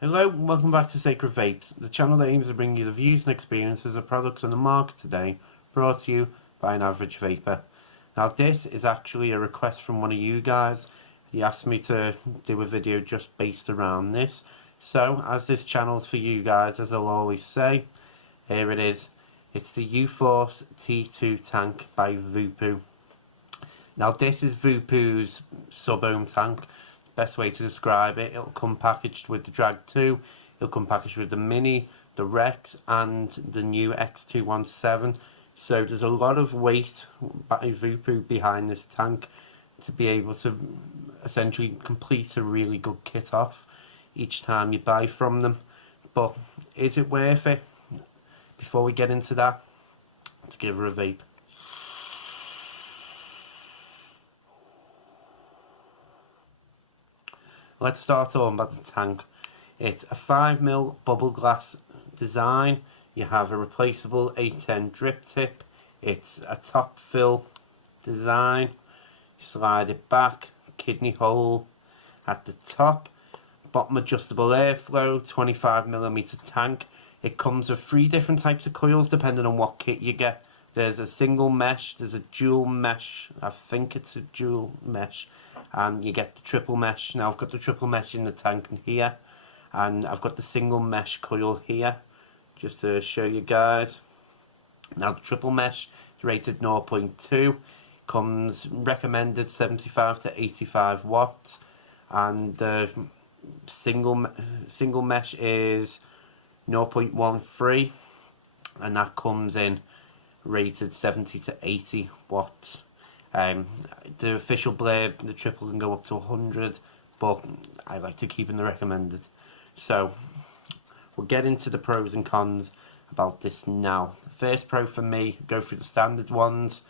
Hello and welcome back to Sacred Vapes, the channel that aims to bring you the views and experiences of products on the market today, brought to you by an average vapor. Now this is actually a request from one of you guys. He asked me to do a video just based around this. So as this channel's for you guys, as I'll always say, here it is. It's the Uforce T2 tank by Voopoo. Now this is Voopoo's sub-ohm tank. Best way to describe it, it'll come packaged with the Drag 2, it'll come packaged with the Mini, the Rex and the new X217. So there's a lot of weight by Voopoo behind this tank to be able to essentially complete a really good kit off each time you buy from them. But is it worth it? Before we get into that, let's give her a vape. Let's start on about the tank. It's a 5mm bubble glass design. You have a replaceable 810 drip tip. It's a top fill design. You slide it back, kidney hole at the top, bottom adjustable airflow, 25mm tank. It comes with 3 different types of coils depending on what kit you get. There's a single mesh, there's a dual mesh, I think it's a dual mesh, and you get the triple mesh. Now I've got the triple mesh in the tank here, and I've got the single mesh coil here, just to show you guys. Now the triple mesh is rated 0.2, comes recommended 75 to 85 watts, and the single mesh is 0.13, and that comes in rated 70 to 80 watts. The official blade, the triple can go up to 100, but I like to keep in the recommended. So we'll get into the pros and cons about this now. First pro for me, go through the standard ones.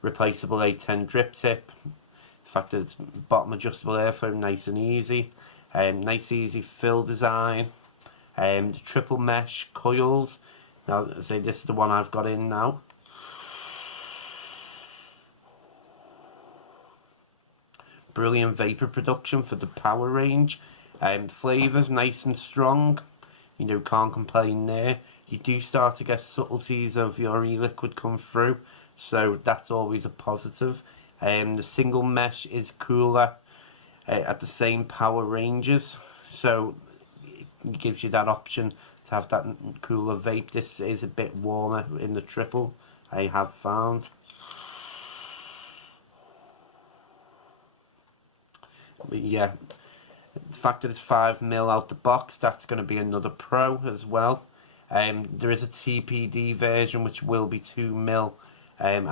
Replaceable 810 drip tip, the fact that it's bottom adjustable airflow, nice and easy. Nice easy fill design. The triple mesh coils. Now say this is the one I've got in now. Brilliant vapor production for the power range. Flavours nice and strong, you know, can't complain there. You do start to get subtleties of your e-liquid come through, so that's always a positive. The single mesh is cooler at the same power ranges, so it gives you that option to have that cooler vape. This is a bit warmer in the triple, I have found. But yeah, the fact that it's 5mm out the box, that's going to be another pro as well. There is a TPD version which will be 2mm, and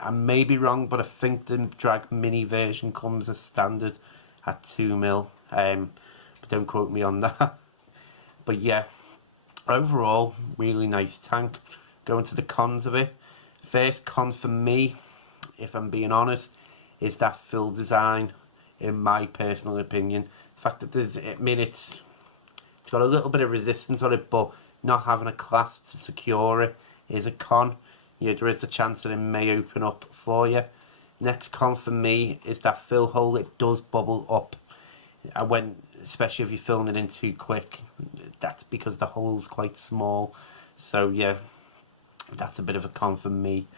I may be wrong, but I think the Drag Mini version comes as standard at 2mm, but don't quote me on that. But yeah, overall, really nice tank. Going to the cons of it. First con for me, if I'm being honest, is that fill design. In my personal opinion, the fact that it's got a little bit of resistance on it, but not having a clasp to secure it is a con. Yeah, there is a chance that it may open up for you. Next con for me is that fill hole. It does bubble up, especially if you're filling it in too quick. That's because the hole's quite small. So yeah, that's a bit of a con for me.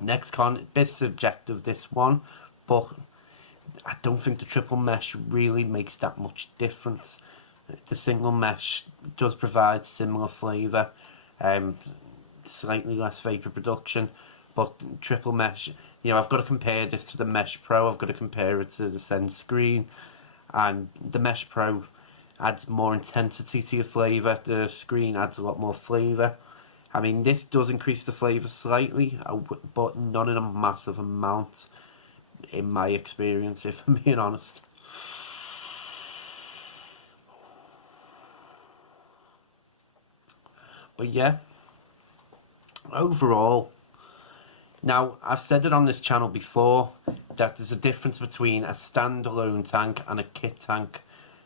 Next con, a bit subjective this one, but I don't think the triple mesh really makes that much difference. The single mesh does provide similar flavour, slightly less vapor production, but triple mesh, you know, I've got to compare this to the Mesh Pro, I've got to compare it to the Sense Screen, and the Mesh Pro adds more intensity to your flavour, the Screen adds a lot more flavour. I mean, this does increase the flavour slightly, but not in a massive amount, in my experience, if I'm being honest. But yeah, overall, now I've said it on this channel before that there's a difference between a standalone tank and a kit tank.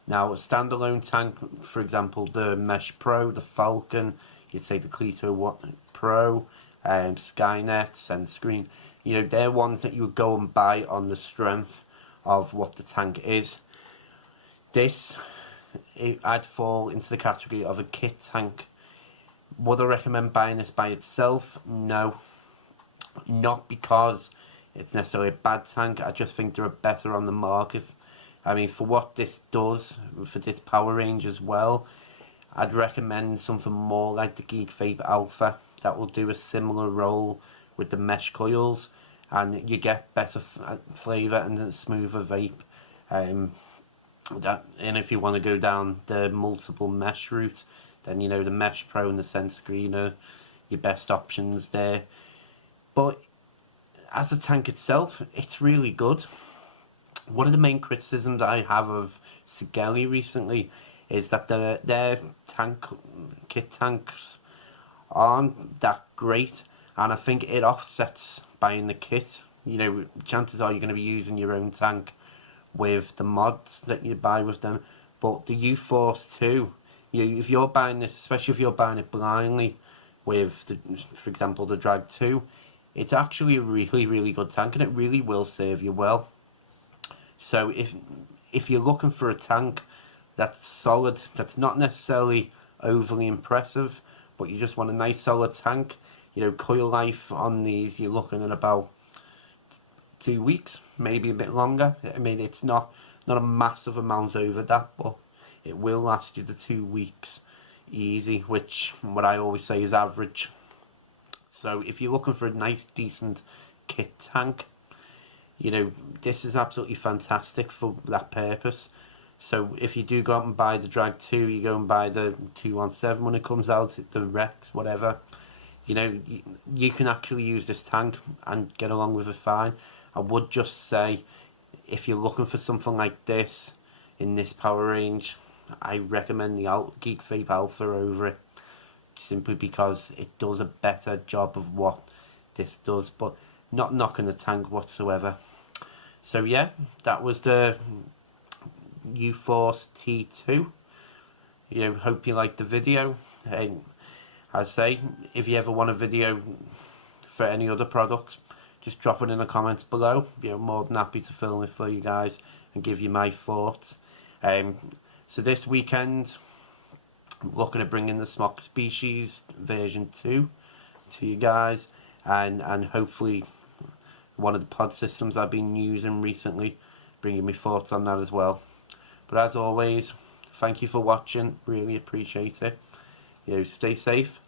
Now a standalone tank, for example the Mesh Pro, the Falcon, you'd say the Clito Pro, Skynet, Sense Screen, you know, they're ones that you would go and buy on the strength of what the tank is. This I'd fall into the category of a kit tank. Would I recommend buying this by itself? No. Not because it's necessarily a bad tank, I just think there are better on the market. I mean, for what this does, for this power range as well, I'd recommend something more like the Geek Vape Alpha that will do a similar role with the mesh coils, and you get better flavour and a smoother vape. And if you want to go down the multiple mesh route, then you know the Mesh Pro and the Sense Green are your best options there. But as a tank itself, it's really good. One of the main criticisms I have of Sigelli recently is that their kit tanks aren't that great, and I think it offsets buying the kit. You know, chances are you're going to be using your own tank with the mods that you buy with them. But the Uforce 2, if you're buying this, especially if you're buying it blindly with, for example, the Drag 2, it's actually a really, really good tank, and it really will serve you well. So if you're looking for a tank that's solid, that's not necessarily overly impressive, but you just want a nice solid tank, you know, coil life on these, you're looking at about 2 weeks, maybe a bit longer. I mean, it's not a massive amount over that, but it will last you the 2 weeks easy, which what I always say is average. So if you're looking for a nice decent kit tank, you know, this is absolutely fantastic for that purpose. So if you do go out and buy the Drag 2, you go and buy the 217 when it comes out, the Rex, whatever, you know, you can actually use this tank and get along with it fine. I would just say, if you're looking for something like this in this power range, I recommend the Geek Vape Alpha over it, simply because it does a better job of what this does, but not knocking the tank whatsoever. So yeah, that was the Uforce T2. You know, hope you liked the video. And as I say, if you ever want a video for any other products, just drop it in the comments below. You know, more than happy to film it for you guys and give you my thoughts. So this weekend, I'm looking at bringing the Smock Species version 2 to you guys, and hopefully one of the pod systems I've been using recently, bringing my thoughts on that as well. But as always, thank you for watching, really appreciate it. You know, stay safe.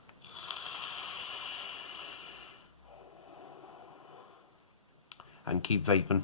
And keep vaping.